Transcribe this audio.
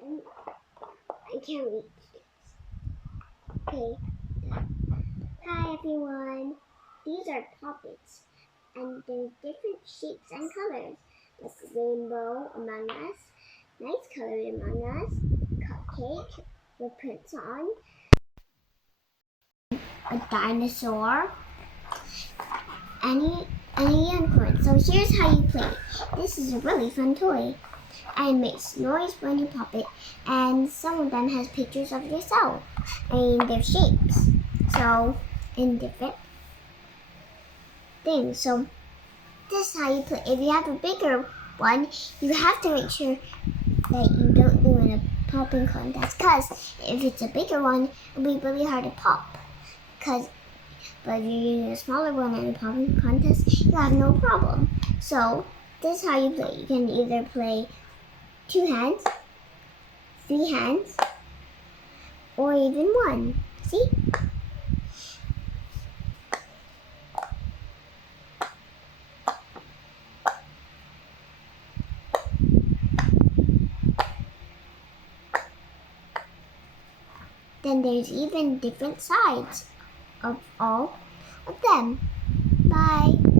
And I can't reach this. Okay. Hi everyone. These are puppets, and they're different shapes and colors, like rainbow among us, nice colored among us, cupcake with prints on, a dinosaur, and a unicorn. So here's how you play. This is a really fun toy. And it makes noise when you pop it, and some of them has pictures of yourself and their shapes. So in different things. So this is how you play. If you have a bigger one, you have to make sure that you don't win a popping contest. Cause if it's a bigger one, it'll be really hard to pop. But if you're using a smaller one in a popping contest, you have no problem. So this is how you play. You can either play 2 hands, 3 hands, or even 1. See? Then there's even different sides of all of them. Bye.